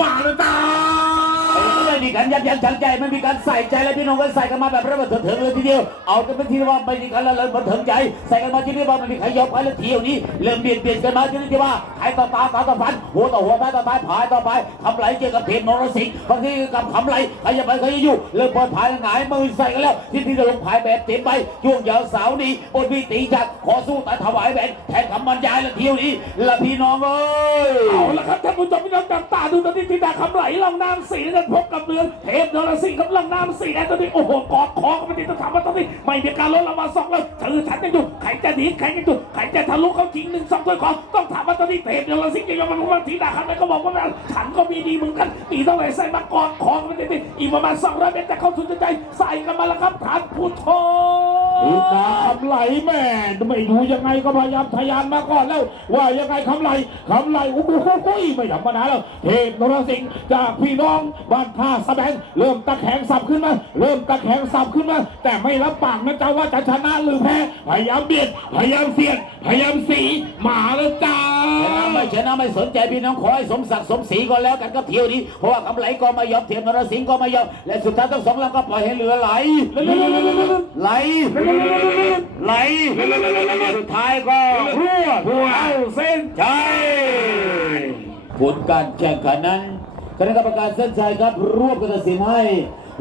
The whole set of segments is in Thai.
มาแล้วจ้าไม่มีการยับยั้งชั่งใจไม่มีการใส่ใจแล้วพี่น้องก็ใส่กันมาแบบระเบิดเถิดเลยทีเดียวเอากันเป็นทีว่าไม่มีการละเลยบันเทิงใจใส่กันมาที่นี่ว่าไม่มีใครยอมใครแล้วเที่ยวนี้เริ่มเบียดเบียนกันมาที่นี่ที่ว่าใครต่อตาตาต่อฟันหัวต่อหัวตาต่อตาผายต่อไปทำไหลเกี่ยวกับเพจนรสิงห์บางทีกับทำไหลใครจะไปใครจะอยู่เริ่มเปิดผายหงายมือใส่กันแล้วที่ที่จะลงผายแบบเต็มไปช่วงยาวสาวนี้บนวิตีจัดขอสู้แต่ถวายแบนแทนคำบรรยายแล้วเที่ยวนี้ละพี่น้องเอ้ยเอาละครับท่านผู้ชมพี่น้องจับตาดูตอนนี้ธิดาคำไหลลองน้ำสีนั่นพบกับเรือนเทพนรสิงห์กำลังน้ำสีนั่นตอนนี้โอ้โหกอดคอกันไปติดต้องถามว่าตอนนี้ไม่มีการลดละมาสองแล้วเจอฉันยังอยู่ใครจะหนีใครจะอยู่ใครจะทะลุเข้าทิ้งหนึ่งสองถ้วยของต้องถามว่าตอนนี้เทพนรสิงห์ยังมันมันทีดาคำไหนก็บอกว่าฉันก็มีดีเหมือนกันมีเท่าไหร่ใส่มากอดคอกันไปติดอีกประมาณสองร้อยเมตรจะเข้าสุดใจใส่กันมาแล้วครับฐานผู้ทอ อีกาคำไหลแม่ไม่รู้ยังไงก็พยายามทยานมาก่อนแล้ว ว่ายังไงคำไหลคำไหลโอ้โหไม่ธรรมดาแล้วเทพนรสิงห์จากพี่น้องบ้านท่าสะแบงเริ่มตะแคงสับขึ้นมา เริ่มตะแคงสับขึ้นมา แต่ไม่รับปากนะจ๊ะว่าจะชนะหรือแพ้พยายามเบียดพยายามเสียดพยายามสีหมาแล้วจ้า ชนะไม่ชนไม่สนใจพี่น้องขอให้สมศักดิ์สมศรีก็แล้วกันก็เที่ยวนี้เพราะว่าคำไหลก็ไม่ยอมเทียมนรสิงห์ก็ไม่ยอมและสุดท้ายทั้งสองลำก็ปล่อยให้เหลือไหลไหลไหลสุดท้ายก็พรวดเข้าเส้นชัยผลการแข่งขันนั้นคณะกรรมการเส้นชัยครับรวบกันตัดสินให้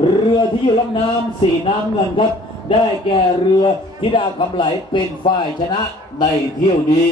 เรือที่อยู่ลำน้ำสีน้ำเงินครับ ได้แก่เรือธิดาคำไหลเป็นฝ่ายชนะในเที่ยวนี้